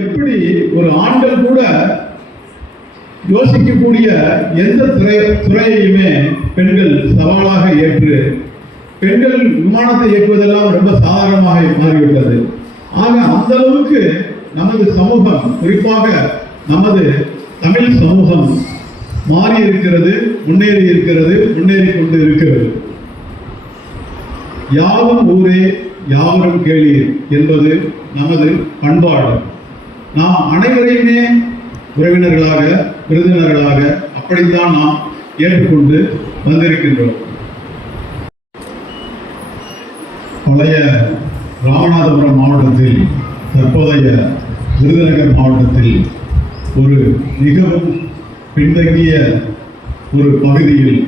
எப்படி ஒரு ஆண்கள் கூட யோசிக்கக்கூடிய எந்த துறையையுமே பெண்கள் சவாலாக ஏற்று பெண்கள் விமானத்தை இயக்குவதெல்லாம் ரொம்ப சாதாரணமாக மாறிவிட்டது. ஆக அந்த அளவுக்கு நமது சமூகம், குறிப்பாக நமது தமிழ் சமூகம் மாறி இருக்கிறது, முன்னேறி இருக்கிறது, முன்னேறி கொண்டு இருக்கிறது. யாவும் ஊரே யாவரும் கேளீர் என்பது நமது பண்பாடு. நாம் அனைவரையுமே உறவினர்களாக, விருந்தினர்களாக அப்படித்தான் நாம் ஏற்றுக்கொண்டு வந்திருக்கின்றோம். பழைய ராமநாதபுரம் மாவட்டத்தில், தற்போதைய விருதுநகர் மாவட்டத்தில் ஒரு மிகவும் பின்தங்கிய ஒரு பகுதியில்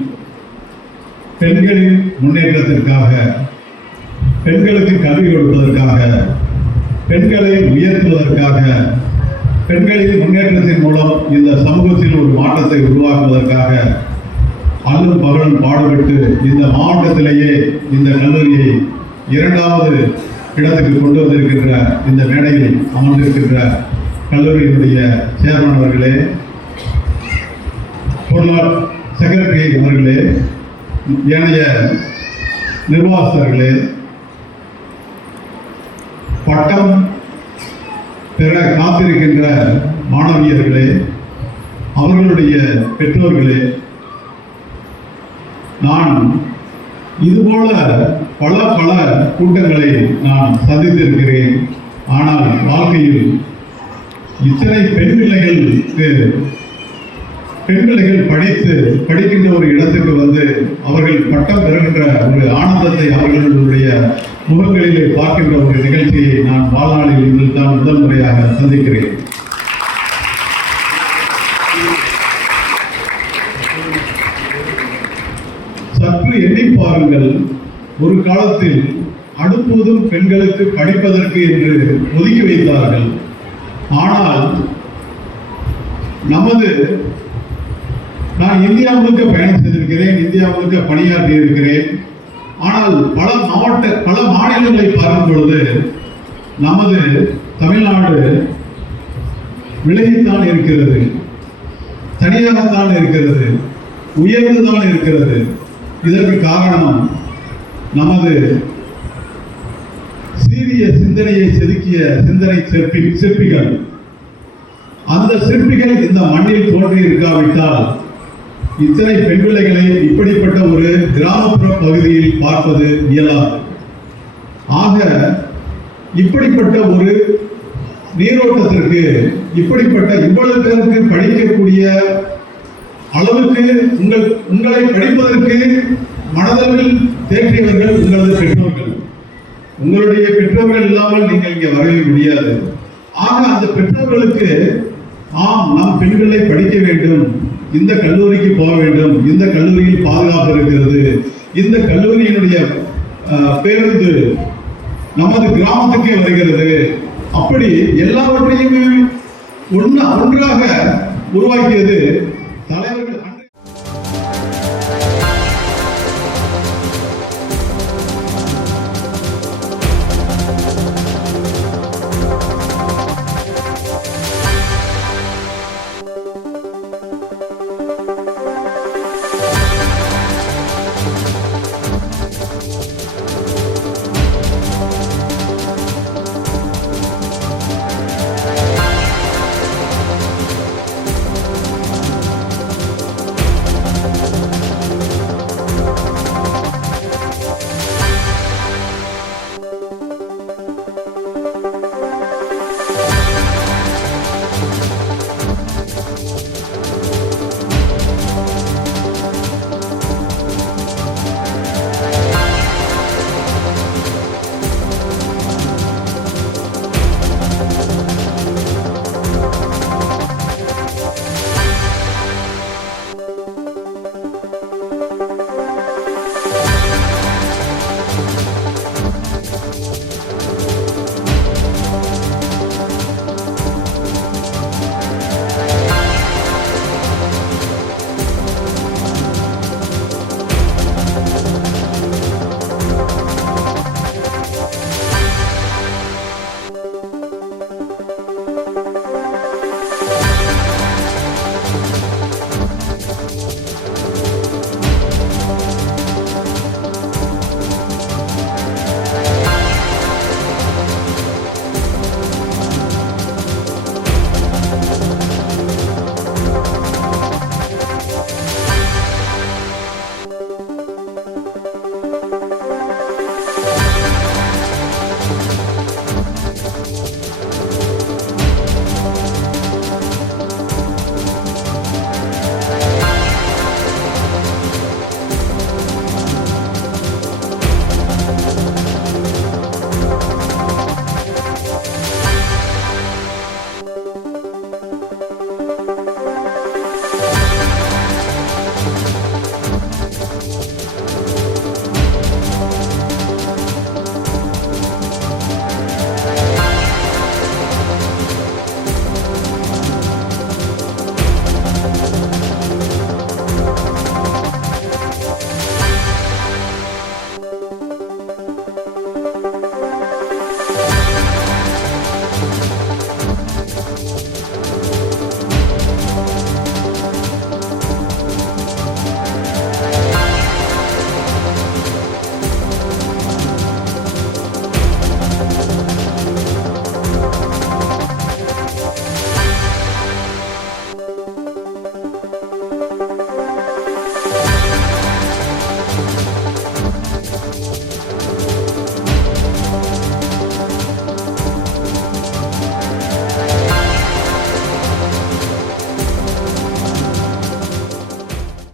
பெண்களின் முன்னேற்றத்திற்காக, பெண்களுக்கு கல்வி கொடுப்பதற்காக, பெண்களை உயர்த்துவதற்காக, பெண்களின் முன்னேற்றத்தின் மூலம் இந்த சமூகத்தில் ஒரு மாற்றத்தை உருவாக்குவதற்காக அல்லும் பகலும் பாடுபட்டு இந்த மாவட்டத்திலேயே இந்த கல்லூரியை 2வது இடத்துக்கு கொண்டு வந்திருக்கின்ற இந்த மேடையில் அமர்ந்திருக்கின்ற கல்லூரியினுடைய சேர்மன் அவர்களே, பொருளாளர் செக்ரட்டரி அவர்களே, ஏனைய நிர்வாகர்களே, பட்டம் பெற காத்திருக்கின்ற மாணவியர்களே, அவர்களுடைய பெற்றோர்களே, நான் இதுபோல பல கூட்டங்களை நான் சந்தித்திருக்கிறேன். ஆனால் வாழ்க்கையில் இத்தனை பெண் பிள்ளைகள் படிக்கின்ற ஒரு இடத்துக்கு வந்து அவர்கள் பட்டம் பெறுகின்ற ஒரு ஆனந்தத்தை அவர்களுடைய முகங்களிலே பார்க்கின்ற ஒரு நிகழ்ச்சியை நான் வாழ்நாளில் இதில் தான் முதல் முறையாக சந்திக்கிறேன். சற்று எண்ணி பாருங்கள், ஒரு காலத்தில் அடுப்போதும் பெண்களுக்கு படிப்பதற்கு என்று ஒதுக்கி வைத்தார்கள். ஆனால் நான் இந்தியா முழுக்க பயணம் செய்திருக்கிறேன், இந்தியா முழுக்க பணியாற்றி இருக்கிறேன். ஆனால் பல மாநிலங்களை பார்க்கும் பொழுது நமது தமிழ்நாடு விலகித்தான் இருக்கிறது, தனியாகத்தான் இருக்கிறது, உயர்ந்துதான் இருக்கிறது. இதற்கு காரணம் நமது சீரிய சிந்தனையை செதுக்கிய சிந்தனை சிற்பிகள். அந்த சிற்பிகள் இந்த மண்ணில் தோன்றி இருக்காவிட்டால் இத்தனை பெண் பிள்ளைகளை இப்படிப்பட்ட ஒரு கிராமப்புற பகுதியில் பார்ப்பது இயலாது. ஆக இப்படிப்பட்ட ஒரு நீரோட்டத்திற்கு, இப்படிப்பட்ட இவ்வளவு பேருக்கு படிக்கக்கூடிய அளவுக்கு உங்களை படிப்பதற்கு மனதளவில் தேற்றியவர்கள் உங்களது பெற்றோர்கள். உங்களுடைய பெற்றோர்கள் இல்லாமல் நீங்கள் இங்கே வரவே முடியாது. ஆக அந்த பெற்றோர்களுக்கு நம் பெண்களை படிக்க வேண்டும், இந்த கல்லூரிக்கு போக வேண்டும், இந்த கல்லூரியில் பாதுகாப்பு இருக்கிறது, இந்த கல்லூரியினுடைய பேருந்து நமது கிராமத்துக்கே வருகிறது, அப்படி எல்லாவற்றையுமே ஒன்றாக உருவாக்கியது தலைவர்கள்.